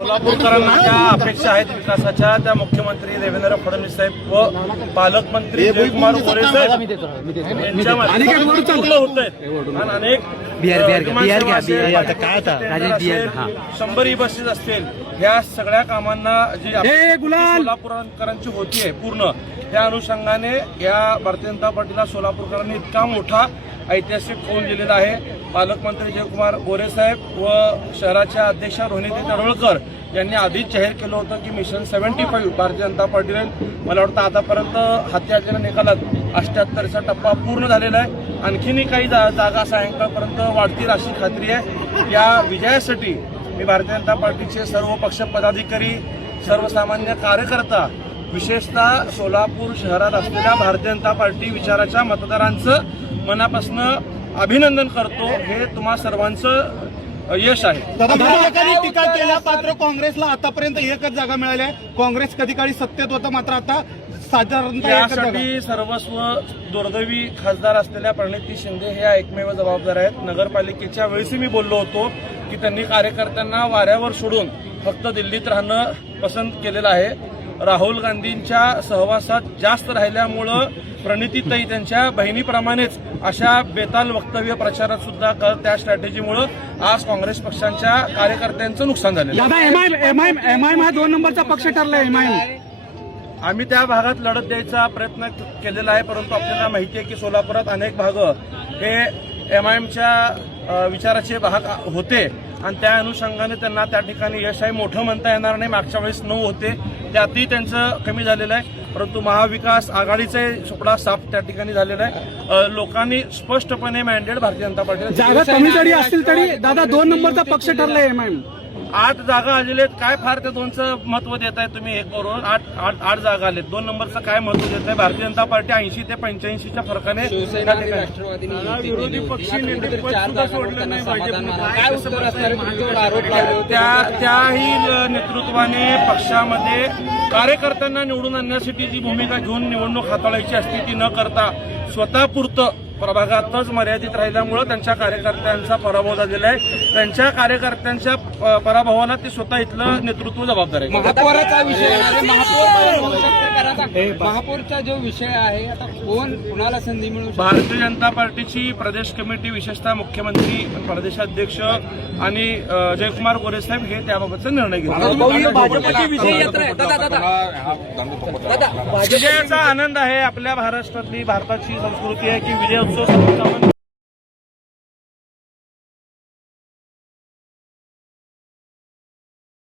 सोलापूरकरांना ज्या अपेक्षा आहेत विकासाच्या त्या मुख्यमंत्री देवेंद्र फडणवीस साहेब व पालकमंत्री जयकुमार गोरे साहेब यांच्या माध्यमातून पूर्ण होत आहेत. आणि अनेक 100 बसेस असतील ह्या सगळ्या कामांना जी सोलापूरकरांची होती आहे पूर्ण त्या अनुषंगाने या भारतीय जनता पार्टीला सोलापूरकरांनी इतका मोठा ऐतिहासिक फोन दिलेला आहे. पालकमंत्री जयकुमार गोरे साहेब व शहराच्या अध्यक्षा रोहिणीताई तडवळकर यांनी आधीच जाहीर केलं होतं की मिशन 75 भारतीय जनता पार्टीने मला वाटतं आतापर्यंत हाती आलेल्या निकालात 78चा टप्पा पूर्ण झालेला आहे. आणखीनही काही जागा सायंकाळपर्यंत वाढतील अशी खात्री आहे. या विजयासाठी मी भारतीय जनता पार्टीचे सर्व पक्ष पदाधिकारी सर्वसामान्य कार्यकर्ता विशेषतः सोलापूर शहरात असलेल्या भारतीय जनता पार्टी विचाराच्या मतदारांचं मनापासून अभिनंदन करतो. हे तुम्हा सर्वांचं यश आहे. टीका केल्या मात्र काँग्रेसला आतापर्यंत एकच जागा मिळाली आहे. काँग्रेस कधी काळी सत्तेत होतं मात्र आता साधारणतः यासाठी सर्वस्व दुर्दैवी खासदार असलेल्या प्रणिती शिंदे हे एकमेव जबाबदार आहेत. नगरपालिकेच्या वेळेसही मी बोललो होतो की त्यांनी कार्यकर्त्यांना वाऱ्यावर सोडून फक्त दिल्लीत राहणं पसंत केलेलं आहे. राहुल गांधींच्या सहवासात जास्त राहिल्यामुळं प्रणितीताई त्यांच्या बहिणीप्रमाणेच अशा बेताल वक्तव्य प्रचारात सुद्धा त्या स्ट्रॅटेजीमुळं आज काँग्रेस पक्षांच्या कार्यकर्त्यांचं नुकसान झालं. एमआयएम हा 2 नंबरचा पक्ष ठरला. एमआयएम आम्ही त्या भागात लढत द्यायचा प्रयत्न केलेला आहे, परंतु आपल्याला माहिती आहे की सोलापुरात अनेक भाग हे एमआयएमच्या विचाराचे भाग होते आणि त्या अनुषंगाने त्यांना त्या ठिकाणी यश आहे. मोठं म्हणता येणार नाही, मागच्या वेळेस 9 होते त्यातही त्यांचं कमी झालेलं आहे, परंतु महाविकास आघाडीचे सुपडा साफ त्या ठिकाणी झालेला आहे. लोकांनी स्पष्टपणे मॅन्डेट भारतीय जनता पार्टीला जागा कमी जरी असतील तरी दादा 2 नंबरचा पक्ष ठरलाय. एमआयएम 8 जागा आलेले आहेत. काय फार त्या 2चं महत्व देत आहे तुम्ही? 1 करून 8 जागा आलेत. 2 नंबरचं काय महत्व देत आहे? भारतीय जनता पार्टी 80 ते 85च्या फरकाने विरोधी पक्षी त्याही नेतृत्वाने पक्षामध्ये कार्यकर्त्यांना निवडून आणण्यासाठी जी भूमिका घेऊन निवडणूक हाताळायची असते ती न करता स्वतःपुरतं प्रभागातच मर्यादित राहिल्यामुळं त्यांच्या कार्यकर्त्यांचा पराभव झालेला आहे. त्यांच्या कार्यकर्त्यांच्या पराभवाला ते स्वतः इथलं नेतृत्व जबाबदार आहे. महापौराचा विषय महापौरचा जो विषय आहे आता कोण कुणाला संधी मिळू? भारतीय जनता पार्टीची प्रदेश कमिटी विशेषतः मुख्यमंत्री प्रदेशाध्यक्ष आणि जयकुमार गोरे साहेब हे त्याबाबतचा निर्णय घेतला. विजयाचा आनंद आहे. आपल्या महाराष्ट्रातली भारताची संस्कृती आहे की विजयोत्सव